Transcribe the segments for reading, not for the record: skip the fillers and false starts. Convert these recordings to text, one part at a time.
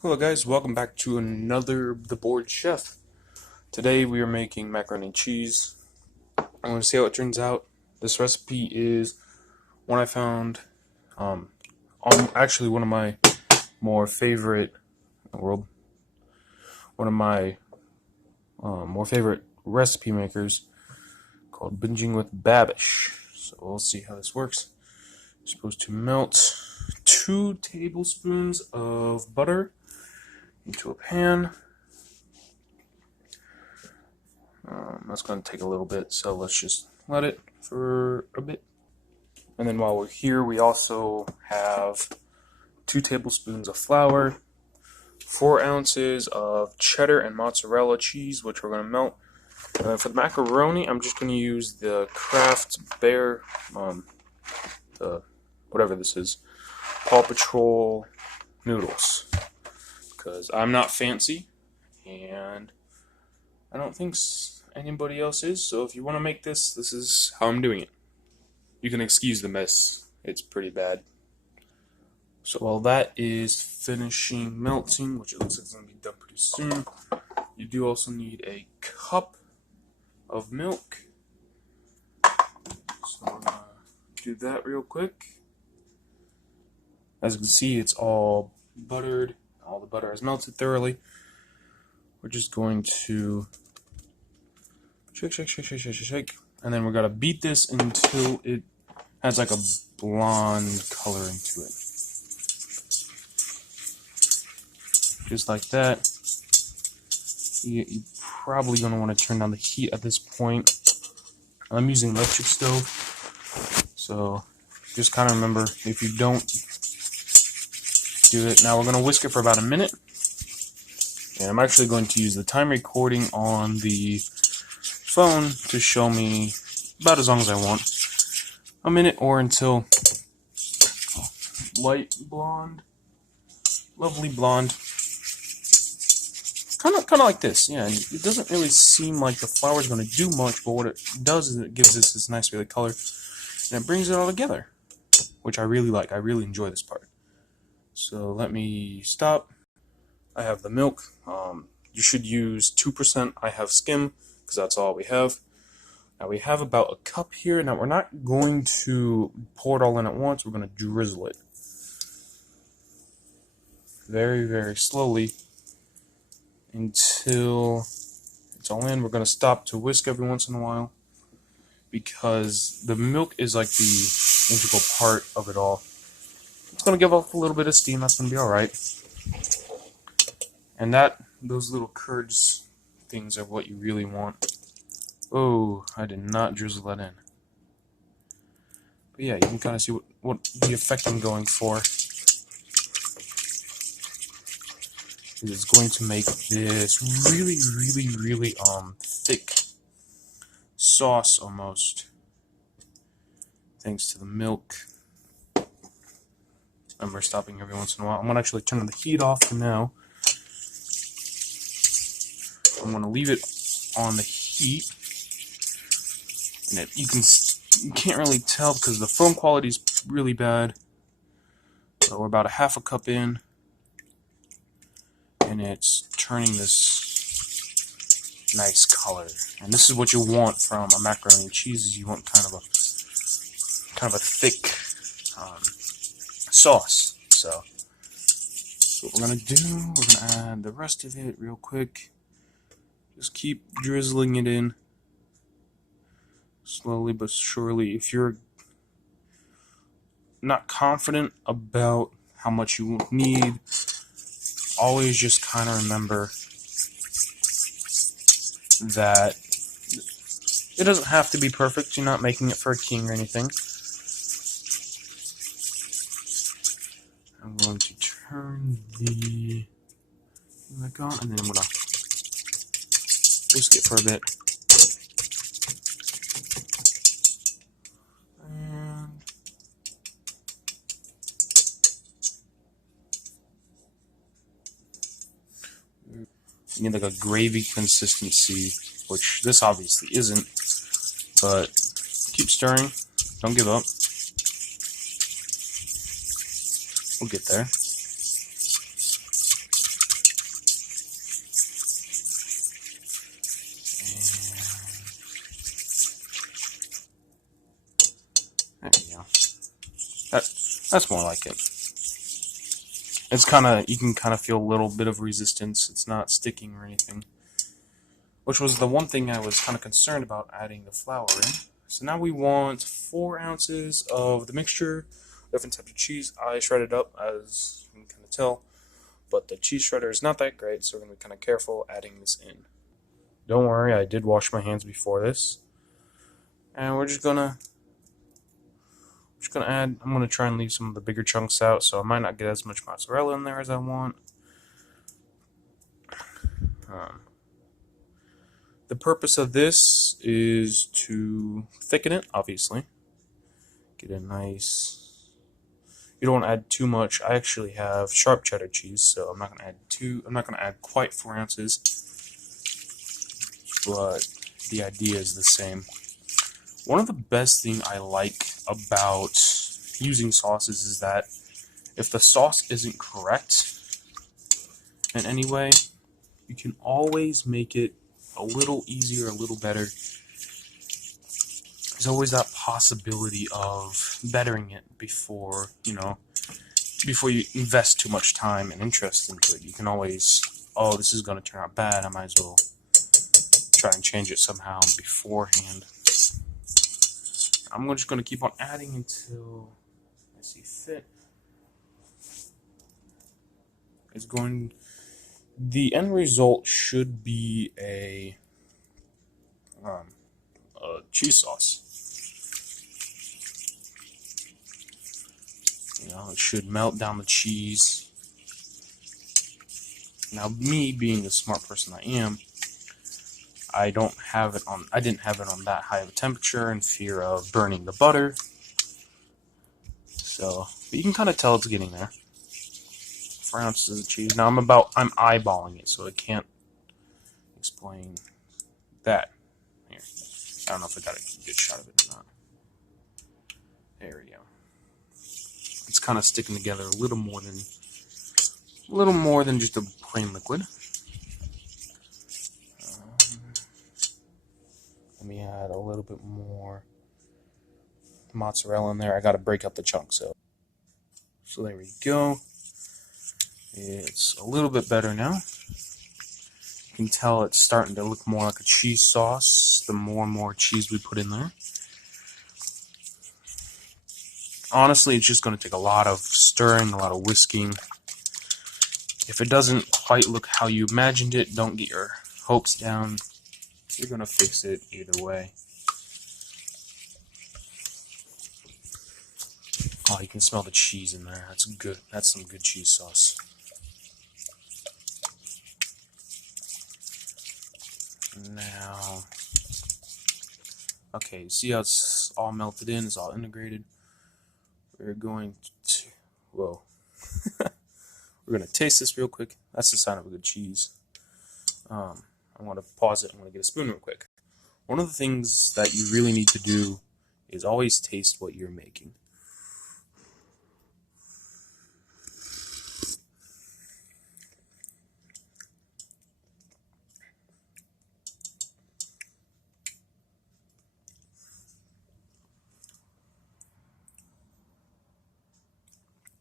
Hello guys, welcome back to another The Bored Chef. Today we are making macaroni and cheese. I want to see how it turns out. This recipe is one I found actually one of my more favorite in the world. One of my more favorite recipe makers called Binging with Babish. So we'll see how this works. You're supposed to melt 2 tablespoons of butter into a pan. That's going to take a little bit, so let's just let it for a bit. And then while we're here, we also have 2 tablespoons of flour, 4 ounces of cheddar and mozzarella cheese, which we're going to melt. For the macaroni, I'm just going to use the Kraft Bear, whatever this is, Paw Patrol noodles, because I'm not fancy, and I don't think anybody else is, so if you want to make this, this is how I'm doing it. You can excuse the mess, it's pretty bad. So while that is finishing melting, which it looks like it's going to be done pretty soon, you do also need a cup of milk. So I'm going to do that real quick. As you can see, it's all buttered, all the butter has melted thoroughly. We're just going to shake, and then we're gonna beat this until it has like a blonde coloring to it, just like that. You're probably gonna want to turn down the heat at this point. I'm using electric stove, so just kind of remember, if you don't do it. Now we're gonna whisk it for about a minute, and I'm actually going to use the time recording on the phone to show me about as long as I want, a minute or until light blonde, lovely blonde, kind of like this. Yeah, and it doesn't really seem like the flour is going to do much, but what it does is it gives us this nice really color, and it brings it all together, which I really like. I really enjoy this part. So let me stop. I have the milk. You should use 2%. I have skim, because that's all we have. Now we have about a cup here. Now we're not going to pour it all in at once. We're going to drizzle it very, very slowly until it's all in. We're going to stop to whisk every once in a while, because the milk is like the integral part of it all. It's going to give off a little bit of steam. That's going to be alright. And those little curds things are what you really want. Oh, I did not drizzle that in. But yeah, you can kind of see what the effect I'm going for. It's going to make this really, really, really thick sauce almost, thanks to the milk. Remember stopping every once in a while. I'm going to actually turn the heat off for now. I'm going to leave it on the heat, and you can't really tell because the foam quality is really bad. So we're about a half a cup in, and it's turning this nice color. And this is what you want from a macaroni and cheese: is you want kind of a thick sauce. So what we're gonna do, we're gonna add the rest of it real quick. Just keep drizzling it in slowly but surely. If you're not confident about how much you need, always just kind of remember that it doesn't have to be perfect. You're not making it for a king or anything. I'm going to turn the back on, and then I'm going to whisk it for a bit. And you need like a gravy consistency, which this obviously isn't, but keep stirring. Don't give up. We'll get there. That's more like it. It's kind of, you can kind of feel a little bit of resistance. It's not sticking or anything, which was the one thing I was kind of concerned about adding the flour in. So now we want 4 ounces of the mixture, different types of cheese. I shredded up, as you can kind of tell, but the cheese shredder is not that great, so we're going to be kind of careful adding this in. Don't worry, I did wash my hands before this. And we're just gonna add, I'm gonna try and leave some of the bigger chunks out, so I might not get as much mozzarella in there as I want. The purpose of this is to thicken it, obviously. Get a nice, you don't want to add too much. I actually have sharp cheddar cheese, so I'm not gonna add quite 4 ounces, but the idea is the same. One of the best things I like about using sauces is that if the sauce isn't correct in any way, you can always make it a little easier, a little better. There's always that possibility of bettering it before you invest too much time and interest into it. You can always, oh, this is going to turn out bad, I might as well try and change it somehow beforehand. I'm just going to keep on adding until I see fit. The end result should be a cheese sauce. It should melt down the cheese. Now, me being the smart person I am, I didn't have it on that high of a temperature in fear of burning the butter. So, but you can kind of tell it's getting there. 4 ounces of cheese. Now I'm eyeballing it, so I can't explain that. Here, I don't know if I got a good shot of it or not. There we go. It's kind of sticking together a little more than just a plain liquid. Let me add a little bit more mozzarella in there. I got to break up the chunks, so there we go. It's a little bit better now. You can tell it's starting to look more like a cheese sauce the more and more cheese we put in there. Honestly, it's just going to take a lot of stirring, a lot of whisking. If it doesn't quite look how you imagined it, don't get your hopes down. You're going to fix it either way. Oh, you can smell the cheese in there. That's good. That's some good cheese sauce. Now, okay, see how it's all melted in, it's all integrated. We're going to, whoa. We're going to taste this real quick. That's the sign of a good cheese. I want to pause it. I'm going to get a spoon real quick. One of the things that you really need to do is always taste what you're making.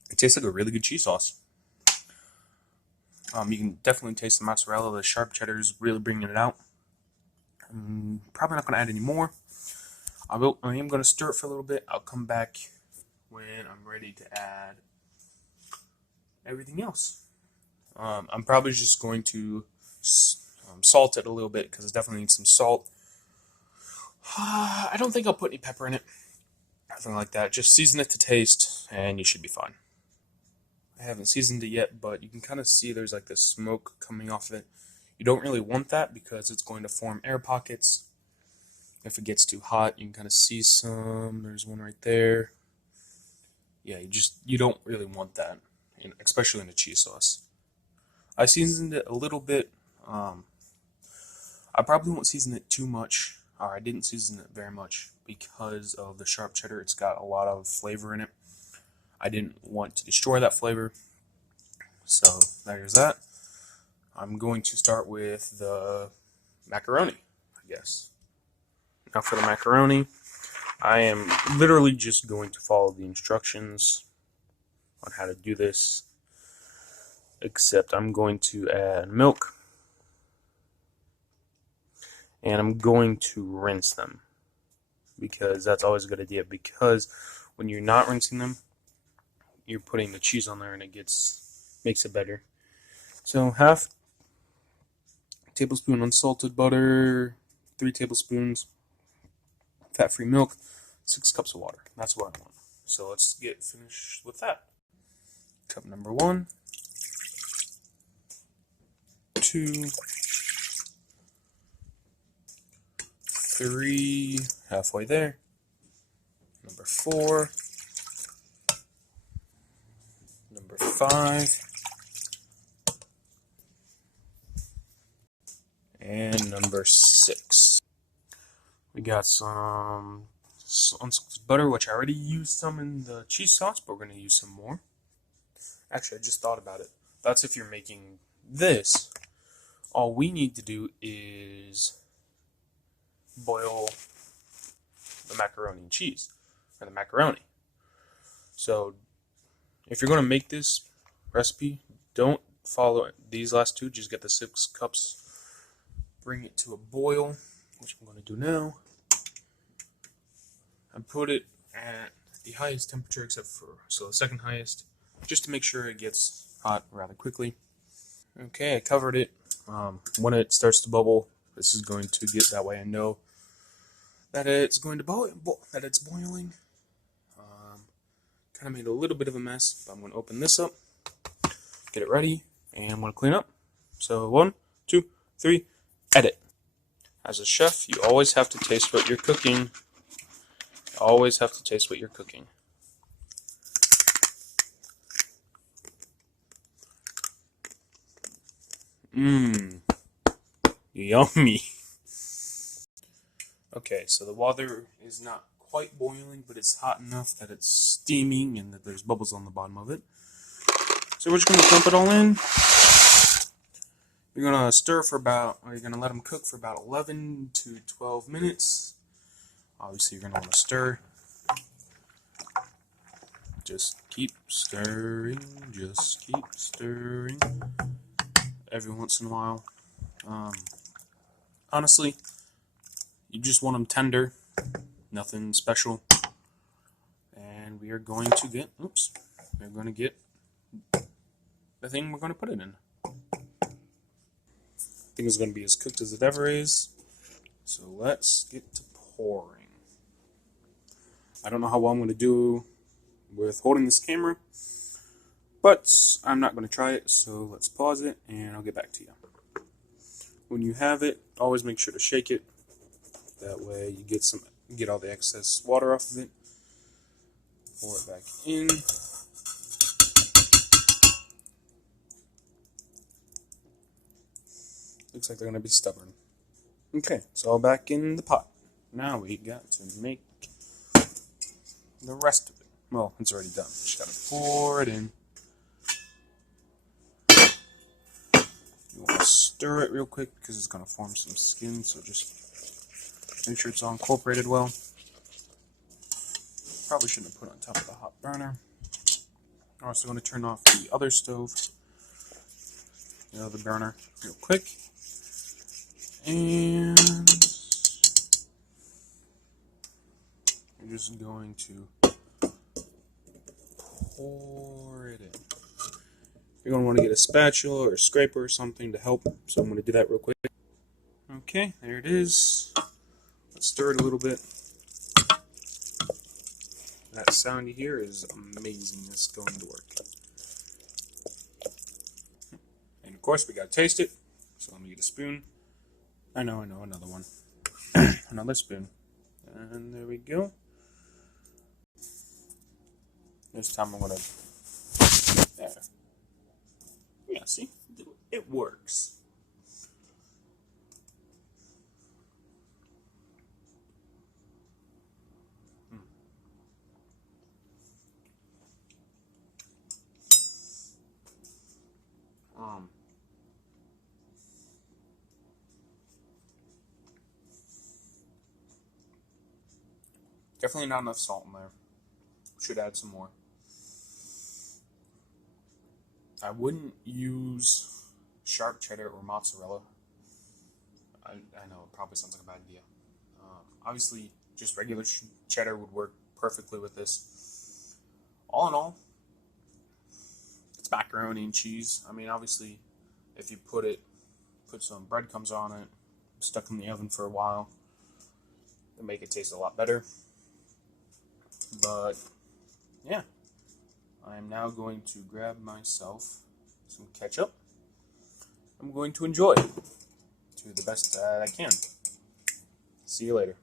It tastes like a really good cheese sauce. You can definitely taste the mozzarella. The sharp cheddar is really bringing it out. I'm probably not going to add any more. I am going to stir it for a little bit. I'll come back when I'm ready to add everything else. I'm probably just going to salt it a little bit because it definitely needs some salt. I don't think I'll put any pepper in it. Nothing like that. Just season it to taste and you should be fine. I haven't seasoned it yet, but you can kind of see there's like this smoke coming off of it. You don't really want that because it's going to form air pockets. If it gets too hot, you can kind of see some. There's one right there. Yeah, you don't really want that, especially in a cheese sauce. I seasoned it a little bit. I probably won't season it too much, or I didn't season it very much because of the sharp cheddar. It's got a lot of flavor in it. I didn't want to destroy that flavor, so there's that. I'm going to start with the macaroni, I guess. Now for the macaroni, I am literally just going to follow the instructions on how to do this, except I'm going to add milk, and I'm going to rinse them, because that's always a good idea, because when you're not rinsing them, you're putting the cheese on there and it makes it better. So half tablespoon unsalted butter, 3 tablespoons fat-free milk, 6 cups of water. That's what I want. So let's get finished with that. Cup number 1, 2, 3, halfway there. Number 4, number 5, and number 6. We got some unsalted butter, which I already used some in the cheese sauce, but we're going to use some more. Actually, I just thought about it. That's if you're making this. All we need to do is boil the macaroni and cheese, or the macaroni. So if you're going to make this recipe, don't follow these last two. Just get the 6 cups, bring it to a boil, which I'm going to do now. I put it at the highest temperature so the second highest, just to make sure it gets hot rather quickly. Okay, I covered it. When it starts to bubble, this is going to get, that way I know that it's going to that it's boiling. Kind of made a little bit of a mess, but I'm going to open this up, get it ready, and I'm going to clean up. So 1, 2, 3, edit. As a chef, you always have to taste what you're cooking. Always have to taste what you're cooking. Mmm. Yummy. Okay, so the water is not quite boiling, but it's hot enough that it's steaming and that there's bubbles on the bottom of it. So we're just going to dump it all in. You're going to stir for you're going to let them cook for about 11 to 12 minutes. Obviously, you're going to want to stir. Just keep stirring, every once in a while. Honestly, you just want them tender, nothing special. And we are going to get, the thing we're going to put it in. I think it's going to be as cooked as it ever is. So let's get to pouring. I don't know how well I'm going to do with holding this camera, but I'm not going to try it, so let's pause it and I'll get back to you. When you have it, always make sure to shake it. That way you get all the excess water off of it. Pour it back in. Looks like they're going to be stubborn. Okay, it's all back in the pot. Now we got to make the rest of it. Well, it's already done. Just got to pour it in. You want to stir it real quick because it's going to form some skin, so just make sure it's all incorporated well. Probably shouldn't have put it on top of the hot burner. I'm also going to turn off the other stove, the other burner, real quick. And I'm just going to pour it in. You're going to want to get a spatula or a scraper or something to help, so I'm going to do that real quick. Okay, there it is. Let's stir it a little bit. That sound you hear is amazing. It's going to work. And of course, we got to taste it. So let me get a spoon. I know, another one. Another spoon. And there we go. This time I'm going to... There. Yeah, see? It works. Definitely not enough salt in there. Should add some more. I wouldn't use sharp cheddar or mozzarella. I know it probably sounds like a bad idea. Obviously, just regular cheddar would work perfectly with this. All in all, it's macaroni and cheese. I mean, obviously, if you put some breadcrumbs on it, stuck in the oven for a while, it'll make it taste a lot better. But yeah, I am now going to grab myself some ketchup. I'm going to enjoy to the best that I can. See you later.